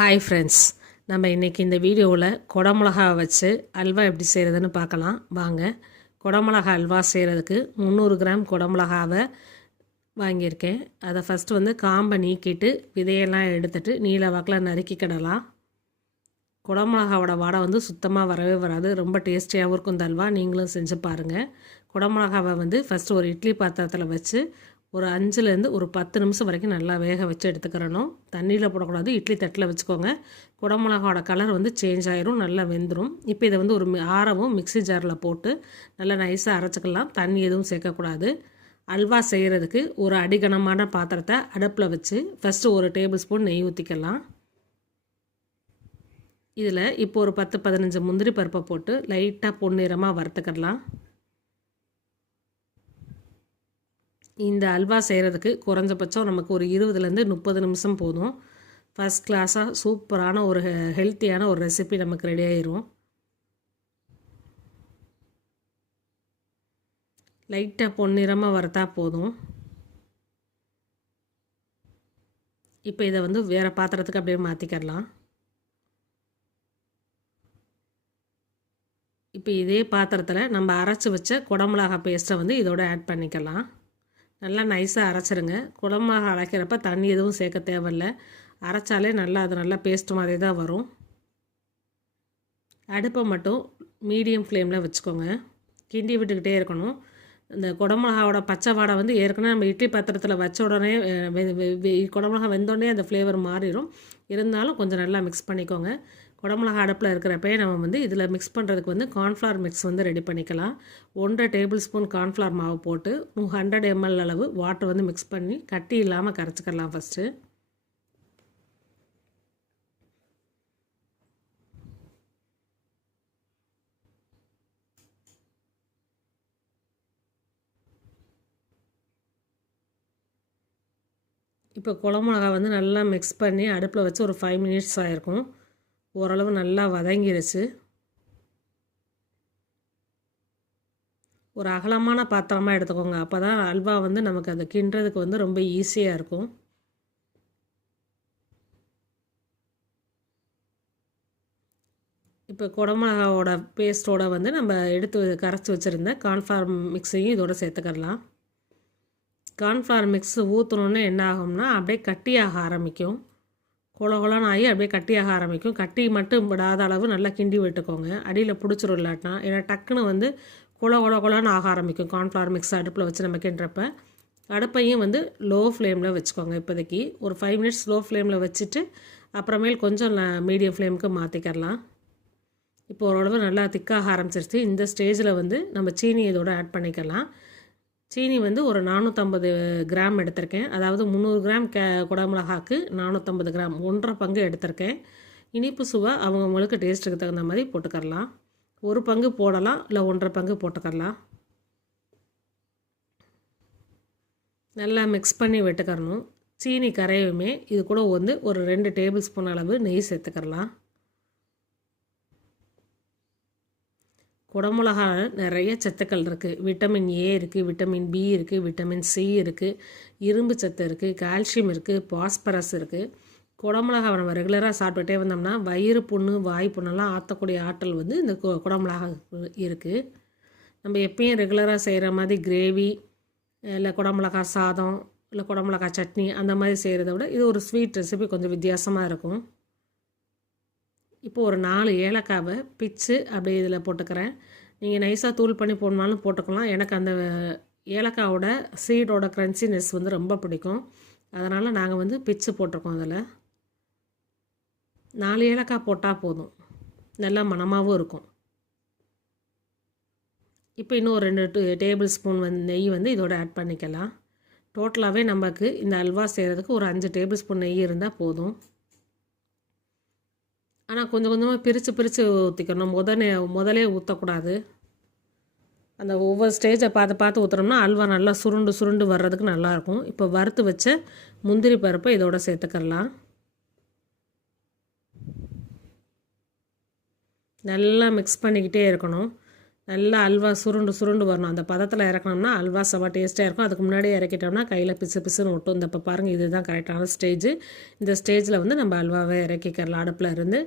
Hi friends நம்ம இன்றைக்கி இந்த வீடியோவில் குடமிளகா வச்சு அல்வா எப்படி செய்கிறதுன்னு பார்க்கலாம். வாங்க. குடமிளகா அல்வா செய்கிறதுக்கு முந்நூறு கிராம் குடமிளகாவை வாங்கியிருக்கேன். அதை ஃபஸ்ட்டு வந்து காம்பை நீக்கிட்டு விதையெல்லாம் எடுத்துட்டு நீல வாக்கில் நறுக்கிக்கிடலாம் குடமிளகாவோட வாடை வந்து சுத்தமாக வரவே வராது. ரொம்ப டேஸ்டியாகவும் இருக்கும் இந்த அல்வா. நீங்களும் செஞ்சு பாருங்கள் குடமிளகாவை வந்து ஃபஸ்ட்டு ஒரு இட்லி பாத்திரத்தில் வச்சு ஒரு அஞ்சுலேருந்து ஒரு பத்து நிமிஷம் வரைக்கும் நல்லா வேக வச்சு எடுத்துக்கிறணும். தண்ணியில் போடக்கூடாது இட்லி தட்டில் வச்சுக்கோங்க. குடமிளகாவோட கலர் வந்து சேஞ்ச் ஆயிரும் நல்லா வெந்துடும் இப்போ இதை வந்து ஒரு மி- ஆரவும் மிக்ஸி ஜாரில் போட்டு நல்லா நைஸாக அரைச்சிக்கலாம். தண்ணி எதுவும் சேர்க்கக்கூடாது. அல்வா செய்கிறதுக்கு ஒரு அடிகனமான பாத்திரத்தை அடுப்பில் வச்சு ஃபஸ்ட்டு ஒரு டேபிள் ஸ்பூன் நெய் ஊற்றிக்கலாம் இதில் இப்போ ஒரு பத்து பதினஞ்சு முந்திரி பருப்பை போட்டு லைட்டாக பொன்னிறமாக வறுத்துக்கிடலாம் இந்த அல்வா செய்கிறதுக்கு குறைஞ்சபட்சம் நமக்கு ஒரு இருபதுலேருந்து முப்பது நிமிஷம் போதும். ஃபஸ்ட் கிளாஸாக சூப்பரான ஒரு ஹெ- ஹெல்த்தியான ஒரு ரெசிபி நமக்கு ரெடி ஆயிரும். லைட்டாக பொன்னிறமாக வறுத்தா போதும். இப்போ இதை வந்து வேறு பாத்திரத்துக்கு அப்படியே மாற்றிக்கிடலாம் இப்போ இதே பாத்திரத்தில் நம்ம அரைச்சி வச்ச குடமிளகா பேஸ்ட்டை வந்து இதோட ஆட் பண்ணிக்கலாம். நல்லா நைஸாக அரைச்சிருங்க. குழம்பாக அரைக்கிறப்ப தண்ணி எதுவும் சேர்க்க தேவையில்ல. அரைச்சாலே நல்லா அது நல்லா பேஸ்ட் மாதிரி தான் வரும். அடுப்பை மட்டும் மீடியம் ஃப்ளேமில் வச்சுக்கோங்க. கிண்டி விட்டுக்கிட்டே இருக்கணும். இந்த குடமிளகாவோட பச்சை வாடை வந்து ஏற்கனவே நம்ம இட்லி பாத்திரத்தில் வச்ச உடனே வெ- வெ- வெ- குடமிளகா வெந்தோடனே அந்த ஃப்ளேவர் மாறிடும் இருந்தாலும் கொஞ்சம் நல்லா மிக்ஸ் பண்ணிக்கோங்க. குடமிளகா அடுப்பில் இருக்கிறப்பே நம்ம வந்து இதில் மிக்ஸ் பண்ணுறதுக்கு வந்து கார்ன்ஃப்ளவர் மிக்ஸ் வந்து ரெடி பண்ணிக்கலாம். ஒன்றரை டேபிள் ஸ்பூன் கார்ன்ஃப்ளவர் மாவு போட்டு ஹண்ட்ரட் எம்எல் அளவு வாட்டர் வந்து மிக்ஸ் பண்ணி கட்டி இல்லாமல் கரைச்சிக்கலாம் ஃபஸ்ட்டு இப்போ குழமிளகா வந்து நல்லா மிக்ஸ் பண்ணி அடுப்பில் வச்சு ஒரு ஃபைவ் மினிட்ஸ் ஆகிருக்கும் ஓரளவு நல்லா வதங்கிருச்சு. ஒரு அகலமான பாத்திரமாக எடுத்துக்கோங்க. அப்போ தான் அல்வா வந்து நமக்கு அதை கிண்டுறதுக்கு வந்து ரொம்ப ஈஸியாக இருக்கும். இப்போ குடமிளகாவோட பேஸ்ட்டோட வந்து நம்ம எடுத்து கரைச்சி வச்சுருந்த கார்ன்ஃப்ளவர் மிக்ஸையும் இதோட சேர்த்துக்கிடலாம் கார்ன்ஃப்ளவர் மிக்ஸ் ஊற்றணுன்னு என்ன ஆகும்னா அப்படியே கட்டியாக ஆரம்பிக்கும். கொல கொலன்னு ஆகி அப்படியே கட்டியாக ஆரம்பிக்கும். கட்டி மட்டும் விடாத அளவு நல்லா கிண்டி விட்டுக்கோங்க. அடியில் பிடிச்சிரும் இல்லாட்டினா. ஏன்னா டக்குன்னு வந்து குல கொல கொலன்னு ஆக ஆரம்பிக்கும். கார்ன்ஃப்ளவர் மிக்ஸ் அடுப்பில் வச்சு நம்ம கிண்டுறப்ப. அடுப்பையும் வந்து லோ ஃப்ளேமில் வச்சுக்கோங்க இப்போதைக்கு. ஒரு ஃபைவ் மினிட்ஸ் லோ ஃப்ளேமில் வச்சுட்டு அப்புறமேல் கொஞ்சம் மீடியம் ஃப்ளேமுக்கு மாற்றிக்கிறலாம் இப்போ ஓரளவு நல்லா திக்காக ஆரம்பிச்சிருச்சு. இந்த ஸ்டேஜில் வந்து நம்ம சீனி இதோட ஆட் பண்ணிக்கலாம் சீனி வந்து ஒரு நானூற்றம்பது கிராம் எடுத்திருக்கேன். அதாவது முந்நூறு கிராம் கே குடமிளகாக்கு நானூற்றம்பது கிராம். ஒன்றரை பங்கு எடுத்திருக்கேன். இனிப்பு சுவை அவங்கவுங்களுக்கு டேஸ்ட்டுக்கு தகுந்த மாதிரி போட்டுக்கரலாம் ஒரு பங்கு போடலாம் இல்லை ஒன்றரை பங்கு போட்டுக்கரலாம் நல்லா மிக்ஸ் பண்ணி வெட்டுக்கரணும் சீனி கரையுமே இது கூட வந்து ஒரு ரெண்டு டேபிள் ஸ்பூன் அளவு நெய் சேர்த்துக்கரலாம் குடமிளகா நிறைய சத்துக்கள் இருக்குது விட்டமின் ஏ இருக்குது விட்டமின் பி இருக்குது விட்டமின் சி இருக்குது இரும்பு சத்து இருக்குது கால்சியம் இருக்குது பாஸ்பரஸ் இருக்குது குடமிளகாவை நம்ம ரெகுலராக சாப்பிட்டுட்டே வந்தோம்னா வயிறு புண்ணு வாய் புண்ணெல்லாம் ஆற்றக்கூடிய ஆற்றல் வந்து இந்த கு குடமிளகா இருக்குது நம்ம எப்பயும் ரெகுலராக செய்கிற மாதிரி கிரேவி இல்லை குடமிளகா சாதம் இல்லை குடமிளகா சட்னி அந்த மாதிரி செய்கிறத விட இது ஒரு ஸ்வீட் ரெசிபி கொஞ்சம் வித்தியாசமாக இருக்கும். இப்போ ஒரு நாலு ஏலக்காவை பிச்சு அப்படியே இதில் போட்டுக்கிறேன். நீங்கள் நைஸாக தூள் பண்ணி போடணுனாலும் போட்டுக்கலாம். எனக்கு அந்த ஏலக்காவோட சீடோட க்ரன்ச்சினஸ் வந்து ரொம்ப பிடிக்கும். அதனால் நாங்கள் வந்து பிச்சு போட்டிருக்கோம் அதில் நாலு ஏலக்காய் போட்டால் போதும். நல்லா மணமாகவும் இருக்கும். இப்போ இன்னும் ஒரு ரெண்டு டூ டேபிள் ஸ்பூன் வந்து நெய் வந்து இதோட ஆட் பண்ணிக்கலாம். டோட்டலாகவே நமக்கு இந்த அல்வா செய்கிறதுக்கு ஒரு அஞ்சு டேபிள் ஸ்பூன் நெய் இருந்தால் போதும். ஆனால் கொஞ்சம் கொஞ்சமாக பிரித்து பிரித்து ஊற்றிக்கணும் முதனே முதலே ஊற்றக்கூடாது அந்த ஒவ்வொரு ஸ்டேஜை பார்த்து பார்த்து ஊற்றுறோம்னா அல்வா நல்லா சுருண்டு சுருண்டு வர்றதுக்கு நல்லாயிருக்கும். இப்போ வறுத்து வச்ச முந்திரி பருப்பை இதோட சேர்த்துக்கலாம் நல்லா மிக்ஸ் பண்ணிக்கிட்டே இருக்கணும். நல்லா அல்வா சுருண்டு சுருண்டு வரணும். அந்த பதத்தில் இறக்கணும்னா அல்வா செம்ம டேஸ்ட்டாக இருக்கும். அதுக்கு முன்னாடியே இறக்கிட்டோம்னா கையில் பிசு பிசுன்னு ஒட்டும். இந்த இப்போ பாருங்கள் இதுதான் கரெக்டான ஸ்டேஜ் இந்த ஸ்டேஜில் வந்து நம்ம அல்வாவை இறக்கிக்கிறலாம். அடுப்பில் இருந்து.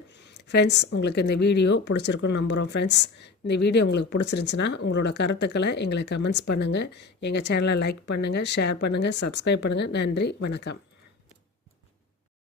ஃப்ரெண்ட்ஸ் உங்களுக்கு இந்த வீடியோ பிடிச்சிருக்குன்னு நம்புகிறோம் ஃப்ரெண்ட்ஸ் இந்த வீடியோ உங்களுக்கு பிடிச்சிருந்துச்சுன்னா உங்களோட கருத்துக்களை எங்களை கமெண்ட்ஸ் பண்ணுங்கள் எங்கள் சேனலை லைக் பண்ணுங்கள் ஷேர் பண்ணுங்கள் சப்ஸ்கிரைப் பண்ணுங்கள் நன்றி வணக்கம்.